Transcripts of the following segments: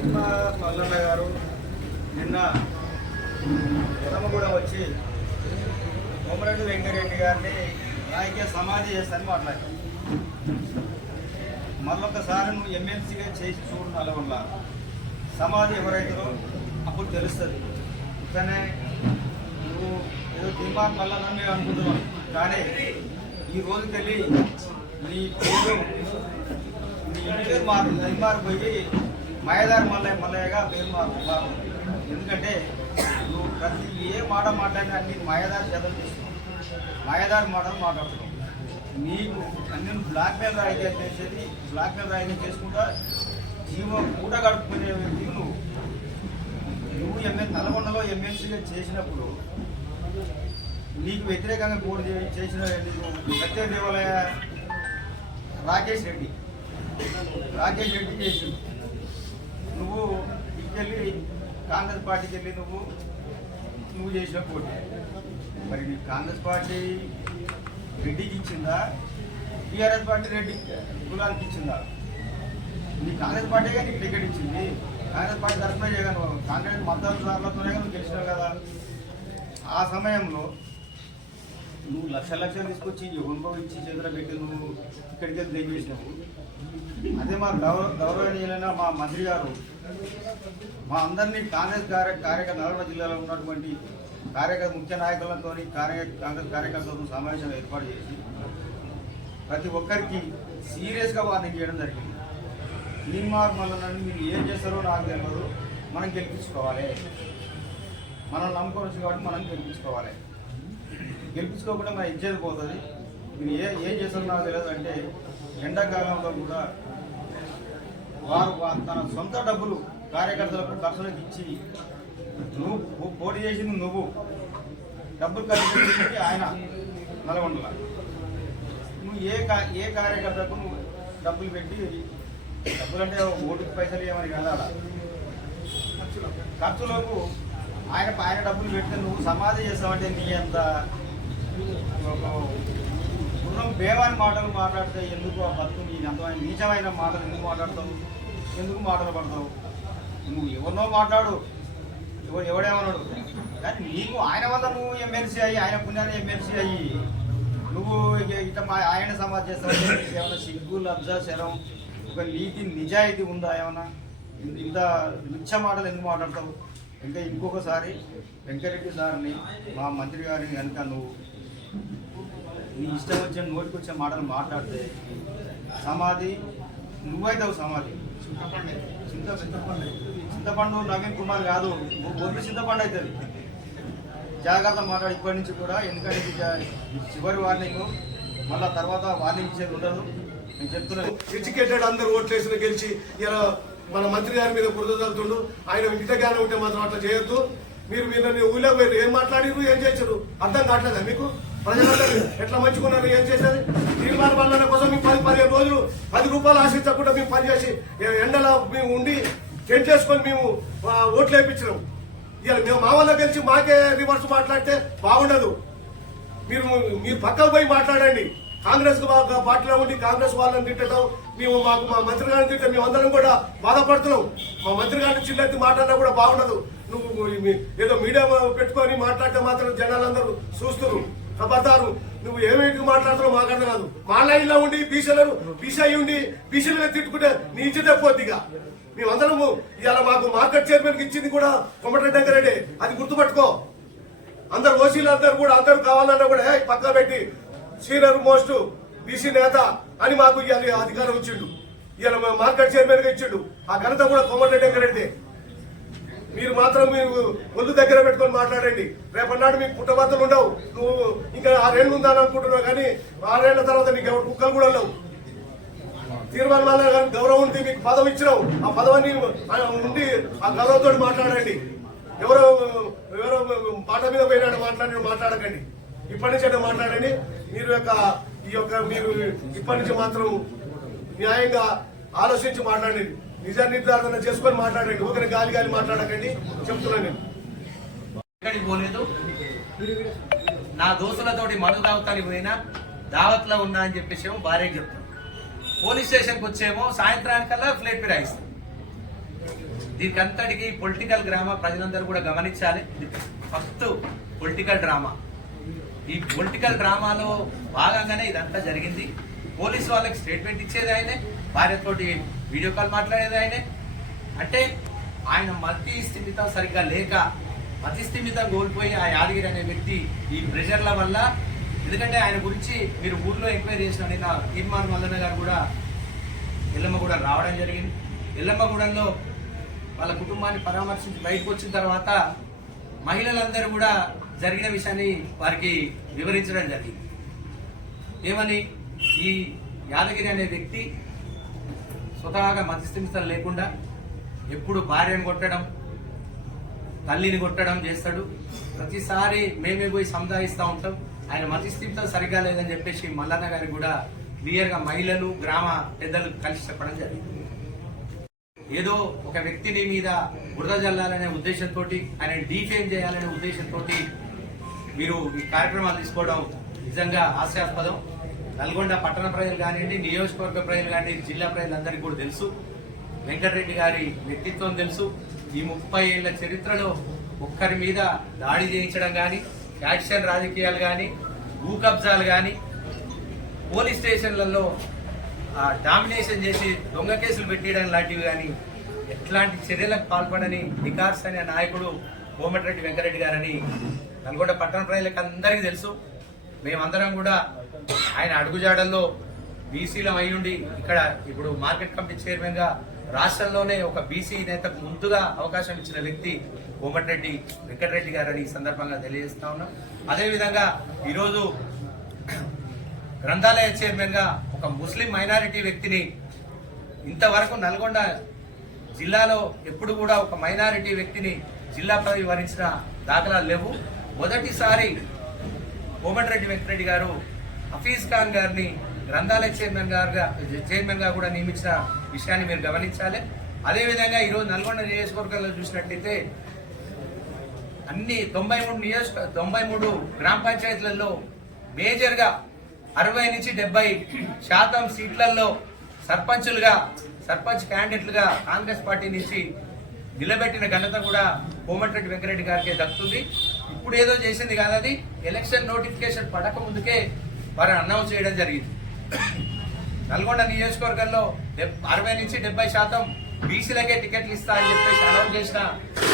Cinema Mallanna garu నిన్న కూడా వచ్చి కొమరెడ్డి వెంకరెడ్డి గారిని రాజకీయ సమాధి చేస్తాను మాట్లాడారు. మరొకసారి నువ్వు ఎమ్మెల్సీగా చేసి చూడు నల్లవల్ల సమాధి ఎవరైతారో అప్పుడు తెలుస్తుంది. ఇతనే నువ్వు ఏదో తీర్మానం మల్లన్న మేము అనుకుంటున్నాం. కానీ ఈ రోజుకెళ్ళి నీ పేరు నీ ఇంటి మారు పోయి మాయదారి మల్లయ్య మల్లయ్యగా పేరు మాకు బాగుంది ఎందుకంటే నువ్వు ప్రతి ఏ మాట మాట్లాడినా నీ మాయదారి జత చేస్తున్నావు. మాయదారి మాటలు మాట్లాడుతున్నావు. నీకు అన్ని బ్లాక్ మెయిల్ రాజకీయం చేసేది బ్లాక్ మెయిల్ రాజకీయం చేసుకుంటా జీవం కూట గడుపుకునే నీవు నువ్వు. నువ్వు ఎమ్మెల్యే నల్గొండలో ఎమ్మెల్సీగా చేసినప్పుడు నీకు వ్యతిరేకంగా కోడి చేసిన నీకు సత్య దేవాలయ రాకేష్ రెడ్డి. రాకేష్ రెడ్డి చేసింది నువ్వు ఇక్కడికి కాంగ్రెస్ పార్టీకి వెళ్ళి నువ్వు నువ్వు చేసిన పోటీ. మరి నీకు కాంగ్రెస్ పార్టీ రెడ్డికి ఇచ్చిందా? టీఆర్ఎస్ పార్టీ రెడ్డి కులానికి ఇచ్చిందా? నీ కాంగ్రెస్ పార్టీగా నీకు టికెట్ ఇచ్చింది. కాంగ్రెస్ పార్టీ తరఫున చేయగలను కాంగ్రెస్ మద్దతుదారులతోనే నువ్వు గెలిచినావు కదా. ఆ సమయంలో నువ్వు లక్ష లక్షలు తీసుకొచ్చి ఎవరికో ఇచ్చి చేతులు పెట్టి నువ్వు ఇక్కడికి వెళ్ళి దిగేసినావు. అదే మా గౌరవ గౌరవనీయులైన మా మంత్రి గారు మా అందరినీ కాంగ్రెస్ కార్య కార్యకర్త నల్గొండ జిల్లాలో ఉన్నటువంటి కార్యకర్త ముఖ్య నాయకులతో కార్య కాంగ్రెస్ కార్యకర్తలతో సమావేశం ఏర్పాటు చేసి ప్రతి ఒక్కరికి సీరియస్గా వార్నింగ్ చేయడం జరిగింది. తీన్మార్ మల్లనని మీరు ఏం చేస్తారో నాకు తెలియదు మనం గెలిపించుకోవాలి. మనం నమ్మకం వచ్చి కాబట్టి మనం గెలిపించుకోవాలి. గెలిపించుకోకుండా మన ఇచ్చేది పోతుంది. మీరు ఏ ఏం చేస్తారో నాకు తెలియదు అంటే ఎండాకాలంలో కూడా వారు తన సొంత డబ్బులు కార్యకర్తలకు ఖర్చులకు ఇచ్చి నువ్వు పోటీ చేసింది నువ్వు. డబ్బులు ఖర్చు ఆయన నల్గొండల. నువ్వు ఏ ఏ కార్యకర్తకు నువ్వు డబ్బులు పెట్టి డబ్బులు అంటే ఓటుకు పైసలు ఏమని కాదు ఖర్చులకు ఆయన ఆయన డబ్బులు పెడితే నువ్వు సమాధి చేస్తావంటే నీ అంత గుర్రం బేవాని మాటలు మాట్లాడితే ఎందుకు ఆ బతుకు నీ అంతమైన నీచమైన మాటలు ఎందుకు మాట్లాడతావు? ఎందుకు మాటలు పడతావు? నువ్వు ఎవరినో మాట్లాడు. ఎవడు ఎవడేమన్నాడు? కానీ నీకు ఆయన వల్ల నువ్వు ఎమ్మెల్సీ అయ్యి ఆయన పుణ్యాన్ని ఎమ్మెల్సీ అయ్యి నువ్వు ఇక ఇట్లా మా ఆయన సమాధి చేస్తావు ఏమైనా సిగ్గు లబ్జా శరం ఒక నీతి నిజాయితీ ఉందా ఏమన్నా? ఇంత మిచ్చ మాటలు ఎందుకు మాట్లాడతావు? ఇంకా ఇంకొకసారి వెంకరెడ్డి సార్ని మా మంత్రి గారిని కనుక నువ్వు నీ ఇష్టం వచ్చిన నోటికి వచ్చే మాటలు మాట్లాడితే సమాధి నువ్వైతావు సమాధి. చింతపండు. చింతపండు. నవీన్ కుమార్ కాదు. బొబ్బి చింతపండు అవుతుంది జాగ్రత్త మాట్లాడు. ఇప్పటి నుంచి కూడా ఎందుకంటే చివరి వార్నింగ్ మళ్ళా తర్వాత వార్నింగ్ ఇచ్చేది ఉండదు. నేను చెప్తున్నాను ఎడ్యుకేటెడ్ అందరూ ఓట్లేసిన గెలిచి ఇలా మన మంత్రి గారి మీద బురదలుతుండు ఆయన ఇంత జ్ఞానం ఉంటే మాత్రం అట్లా చేయొద్దు. మీరు మీద ఊళ్ళో పోయి ఏం మాట్లాడిరు ఏం చేశారు అర్థం కావట్లేదా మీకు? ప్రజలందరూ ఎట్లా మంచుకున్నారు ఏం చేసేది తీర్మాన బంధన కోసం మేము పది పదిహేను రోజులు పది రూపాయలు ఆశించకుండా మేము పనిచేసి ఎ- ఎండలో మేము ఉండి టెంట్ చేసుకొని మేము ఓట్లు వేయించినాం ఇలా మేము మా వల్ల గెలిచి మాకే రివర్స్ మాట్లాడితే బాగుండదు. మీరు మీరు పక్కకు పోయి మాట్లాడండి. కాంగ్రెస్ పార్టీలో ఉండి కాంగ్రెస్ వాళ్ళని తిట్టడం మేము మాకు మా మంత్రి గారిని తిట్టడం మేము అందరం కూడా బాధపడుతున్నాం. మా మంత్రి గారిని చిన్నది మాట్లాడినా కూడా బాగుండదు. నువ్వు మీ- ఏదో మీడియా పెట్టుకొని మాట్లాడితే మాత్రం జనాలందరూ చూస్తున్నారు. కబడతారు నువ్వు ఏమేమి మాట్లాడుతున్నావు మాకు కాదు. మా లైన్లో ఉండి బీసీలను బీసీ అయి ఉండి బీసీలను తిట్టుకుంటే నీ ఇచ్చితే పోద్దిగా మేమందరము ఇవాళ మాకు మార్కెట్ చైర్మన్ ఇచ్చింది కూడా కొమ్మటి వెంకరెడ్డి అది గుర్తుపట్టుకో. అందరు ఓసీలు అందరు కూడా అందరు కావాలన్నా కూడా పక్క పెట్టి సీనియర్ మోస్ట్ బీసీ నేత అని మాకు ఇవాళ అధికారం ఇచ్చిండు. ఇవాళ మా మార్కెట్ చైర్మన్గా ఇచ్చిండు. ఆ ఘనత కూడా కోమటిరెడ్డి వెంకరెడ్డి మీరు మాత్రం మీరు ఒళ్ళు దగ్గర పెట్టుకొని మాట్లాడండి. రేపన్నాడు మీకు పుట్టబద్దలు ఉండవు. నువ్వు ఇంకా ఆరేళ్ళు ఉందని అనుకుంటున్నావు కానీ ఆరేళ్ళ తర్వాత నీకు ఎవరు కుక్కలు కూడా ఉండవు తీర్మానం వల్ల కానీ గౌరవం ఉంది మీకు పదవి ఇచ్చినావు. ఆ పదవిని ఉండి ఆ గౌరవంతో మాట్లాడండి. ఎవరో ఎవరో మాట మీద పోయినాడు మాట్లాడి మాట్లాడకండి. ఇప్పటి నుంచి అంటే మాట్లాడండి. మీరు యొక్క ఈ యొక్క మీరు ఇప్పటి నుంచి మాత్రం న్యాయంగా ఆలోచించి మాట్లాడండి. నిజ నిర్ధారణ చేసుకొని మాట్లాడండి. ఒకరి గాలి గాలి మాట్లాడకండి. చెప్తున్నాను నేను. ఎక్కడికి పోలేదు? నా దోస్తులతోటి మధు దావతానికి పోయినా దావత్లో ఉన్నా అని చెప్పేసి ఏమో భార్యకి చెప్తాను పోలీస్ స్టేషన్కి వచ్చేమో సాయంత్రానికల్లా ఫ్లైట్ ఫిరాయిస్తాం దీనికంతటికి పొలిటికల్ డ్రామా ప్రజలందరూ కూడా గమనించాలి. First political drama. ఈ పొలిటికల్ డ్రామాలో భాగంగానే ఇదంతా జరిగింది. పోలీస్ వాళ్ళకి స్టేట్మెంట్ ఇచ్చేది ఆయనే. భార్యతోటి వీడియో కాల్ మాట్లాడేది ఆయనే? అంటే ఆయన మతి స్థిమితం సరిగ్గా లేక మతి స్థిమితం కోల్పోయి ఆ యాదగిరి అనే వ్యక్తి ఈ ప్రెషర్ల వల్ల ఎందుకంటే ఆయన గురించి మీరు ఊళ్ళో ఎంక్వైరీ చేసిన నిన్న తీర్మాన్ మల్లన్న గారు కూడా ఎల్లమ్మగూడ రావడం జరిగింది. ఎల్లమ్మగూడెంలో వాళ్ళ కుటుంబాన్ని పరామర్శించి బయటకు వచ్చిన తర్వాత మహిళలందరూ కూడా జరిగిన విషయాన్ని వారికి వివరించడం జరిగింది. ఏమని? ఈ యాదగిరి అనే వ్యక్తి స్వతహాగా మధ్యస్థిమితం లేకుండా ఎప్పుడు భార్యను కొట్టడం తల్లిని కొట్టడం చేస్తాడు. ప్రతిసారి మేమే పోయి సముదాయిస్తూ ఉంటాం. ఆయన మతిస్థిమితం సరిగా లేదని చెప్పేసి మల్లన్న గారికి కూడా క్లియర్గా మహిళలు గ్రామ పెద్దలు కలిసి చెప్పడం జరిగింది. ఏదో ఒక వ్యక్తిని మీద బురద జల్లాలనే ఉద్దేశంతో ఆయన డీఫేమ్ చేయాలనే ఉద్దేశంతో మీరు ఈ కార్యక్రమాలు తీసుకోవడం నిజంగా హాస్యాస్పదం. నల్గొండ పట్టణ ప్రజలు కానివ్వండి నియోజకవర్గ ప్రజలు కానివ్వండి జిల్లా ప్రజలందరికీ కూడా తెలుసు. వెంకటరెడ్డి గారి వ్యక్తిత్వం తెలుసు. ఈ ముప్పై ఏళ్ళ చరిత్రలో ఒక్కరి మీద దాడి చేయించడం కానీ యాక్షన్ రాజకీయాలు కానీ భూ కబ్జాలు కానీ పోలీస్ స్టేషన్లలో డామినేషన్ చేసి దొంగ కేసులు పెట్టేయడం లాంటివి కానీ ఎట్లాంటి చర్యలకు పాల్పడని నికార్స్ అనే నాయకుడు కోమటిరెడ్డి వెంకరెడ్డి గారని నల్గొండ పట్టణ ప్రజలకు అందరికీ తెలుసు. మేమందరం కూడా ఆయన అడుగుజాడల్లో బీసీలం అయ్యుండి ఇక్కడ ఇప్పుడు మార్కెట్ కమిటీ చైర్మన్గా రాష్ట్రంలోనే ఒక బీసీ నేతకు ముందుగా అవకాశం ఇచ్చిన వ్యక్తి కోమటిరెడ్డి వెంకటరెడ్డి గారని ఈ సందర్భంగా తెలియజేస్తా ఉన్నాం. అదేవిధంగా ఈరోజు గ్రంథాలయ చైర్మన్గా ఒక ముస్లిం మైనారిటీ వ్యక్తిని ఇంతవరకు నల్గొండ జిల్లాలో ఎప్పుడు కూడా ఒక మైనారిటీ వ్యక్తిని జిల్లా పదవి వరించిన దాఖలాలు లేవు. మొదటిసారి కోమటిరెడ్డి వెంకటరెడ్డి గారు హఫీజ్ ఖాన్ గారిని గ్రంథాలయ చైర్మన్ గారుగా చైర్మన్గా కూడా నియమించిన విషయాన్ని మీరు గమనించాలి. అదేవిధంగా ఈరోజు నల్గొండ నియోజకవర్గంలో చూసినట్టయితే అన్ని తొంభై మూడు నియోజక తొంభై మూడు గ్రామ పంచాయతీలలో మేజర్గా అరవై నుంచి డెబ్బై శాతం సీట్లలో సర్పంచులుగా సర్పంచ్ క్యాండిడేట్లుగా కాంగ్రెస్ పార్టీ నుంచి నిలబెట్టిన ఘనత కూడా కోమటిరెడ్డి వెంకరెడ్డి గారికే దక్కుతుంది. ఇప్పుడు ఏదో చేసింది కాదు అది ఎలక్షన్ నోటిఫికేషన్ పడక ముందుకే వారు అనౌన్స్ చేయడం జరిగింది. నల్గొండ నియోజకవర్గంలో డెబ్- అరవై నుంచి డెబ్బై శాతం బీసీలకే టికెట్లు ఇస్తా అని చెప్పేసి అనౌన్స్ చేసిన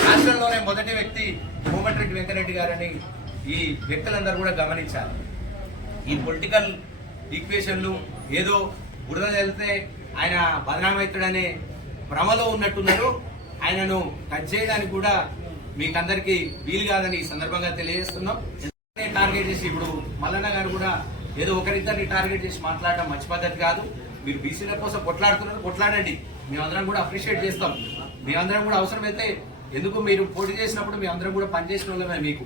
రాష్ట్రంలోనే మొదటి వ్యక్తి కోమటిరెడ్డి వెంకరెడ్డి గారని ఈ వ్యక్తులందరూ కూడా గమనించాలి ఈ పొలిటికల్ ఈక్వేషన్లు ఏదో బురద వెళ్తే ఆయన బదనామవుతాడనే భ్రమలో ఉన్నట్టున్నారు. ఆయనను కట్ చేయడానికి కూడా మీకందరికీ వీలు కాదని ఈ సందర్భంగా తెలియజేస్తున్నాం. టార్గెట్ చేసి ఇప్పుడు మల్లన్న గారు కూడా ఏదో ఒకరిద్దరిని టార్గెట్ చేసి మాట్లాడడం మంచి పద్ధతి కాదు. మీరు బీసీల కోసం కొట్లాడుతున్నారు కొట్లాడండి. మేమందరం కూడా అప్రిషియేట్ చేస్తాం. మేమందరం కూడా అవసరమైతే ఎందుకు మీరు పోటీ చేసినప్పుడు మేమందరం కూడా పనిచేసిన వాళ్ళమే మీకు.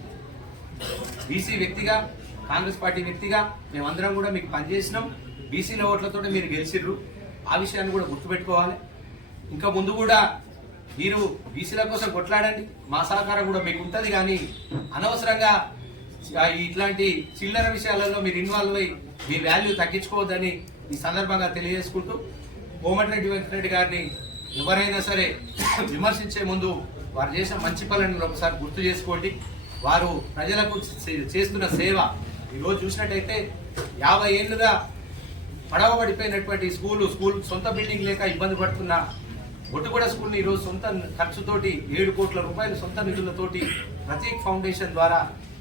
బీసీ వ్యక్తిగా కాంగ్రెస్ పార్టీ వ్యక్తిగా మేమందరం కూడా మీకు పనిచేసినాం బీసీల ఓట్లతో మీరు గెలిచిర్రు. ఆ విషయాన్ని కూడా గుర్తుపెట్టుకోవాలి. ఇంకా ముందు కూడా మీరు బీసీల కోసం కొట్లాడండి. మా సహకారం కూడా మీకు ఉంటుంది కానీ అనవసరంగా ఇట్లాంటి చిల్లర విషయాలలో మీరు ఇన్వాల్వ్ అయ్యి మీ వాల్యూ తగ్గించుకోవద్దని ఈ సందర్భంగా తెలియజేసుకుంటూ కోమటిరెడ్డి వెంకటరెడ్డి గారిని ఎవరైనా సరే విమర్శించే ముందు వారు చేసిన మంచి పనులను ఒకసారి గుర్తు చేసుకోండి. వారు ప్రజలకు చేస్తున్న సేవ ఈరోజు చూసినట్టయితే యాభై ఏళ్ళుగా పడవ పడిపోయినటువంటి స్కూలు స్కూల్ సొంత బిల్డింగ్ లేక ఇబ్బంది పడుతున్న బొట్టుగూడ స్కూల్ని ఈరోజు సొంత ఖర్చుతోటి ఏడు కోట్ల రూపాయల సొంత నిధులతోటి ప్రతీక్ ఫౌండేషన్ ద్వారా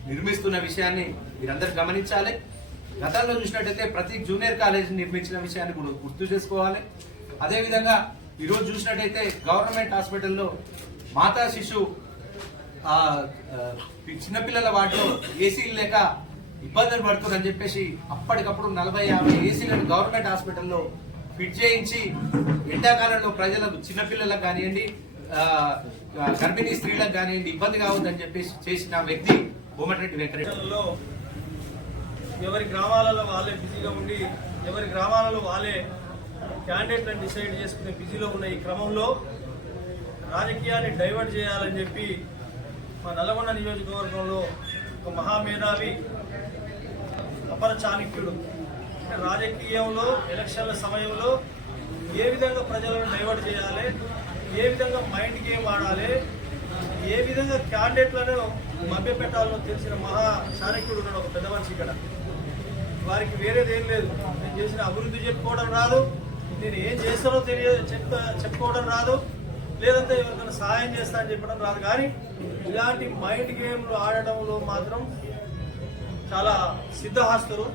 నిర్మిస్తున్న విషయాన్ని మీరందరూ గమనించాలి. గతంలో చూసినట్టయితే ప్రతి జూనియర్ కాలేజ్ నిర్మించిన విషయాన్ని కూడా గుర్తు చేసుకోవాలి. అదేవిధంగా ఈరోజు చూసినట్టయితే గవర్నమెంట్ హాస్పిటల్లో మాతా శిశు చిన్నపిల్లల వాటిలో ఏసీలు లేక ఇబ్బందులు పడుతుందని చెప్పేసి అప్పటికప్పుడు నలభై యాభై ఏసీలను గవర్నమెంట్ హాస్పిటల్లో ఫిట్ చేయించి ఎండాకాలంలో ప్రజలకు చిన్నపిల్లలకు కానివ్వండి గర్భిణీ స్త్రీలకు కానివ్వండి ఇబ్బంది కావద్దని చెప్పేసి చేసిన వ్యక్తి కోమటిరెడ్డి వెంకరెడ్డి ఎవరి గ్రామాలలో వాళ్ళే బిజీగా ఉండి ఎవరి గ్రామాలలో వాళ్ళే క్యాండిడేట్లను డిసైడ్ చేసుకునే బిజీలో ఉన్న ఈ క్రమంలో రాజకీయాన్ని డైవర్ట్ చేయాలని చెప్పి మా నల్గొండ నియోజకవర్గంలో ఒక మహామేధావి అపర చాణక్యుడు. రాజకీయంలో ఎలక్షన్ల సమయంలో ఏ విధంగా ప్రజలను డైవర్ట్ చేయాలి ఏ విధంగా మైండ్ గేమ్ ఆడాలి ఏ విధంగా క్యాండిడేట్లను మభ్యపెట్టాలో తెలిసిన మహా చాణక్యుడు ఉన్నాడు ఒక పెద్ద మనిషి ఇక్కడ వారికి వేరేది ఏం లేదు. నేను చేసిన అభివృద్ధి చెప్పుకోవడం రాదు. నేను ఏం చేస్తానో తెలియ చెప్తా చెప్పుకోవడం రాదు. లేదంటే ఎవరికైనా సహాయం చేస్తా అని చెప్పడం రాదు. కానీ ఇలాంటి మైండ్ గేమ్లు ఆడటంలో మాత్రం చాలా సిద్ధహాస్తులు.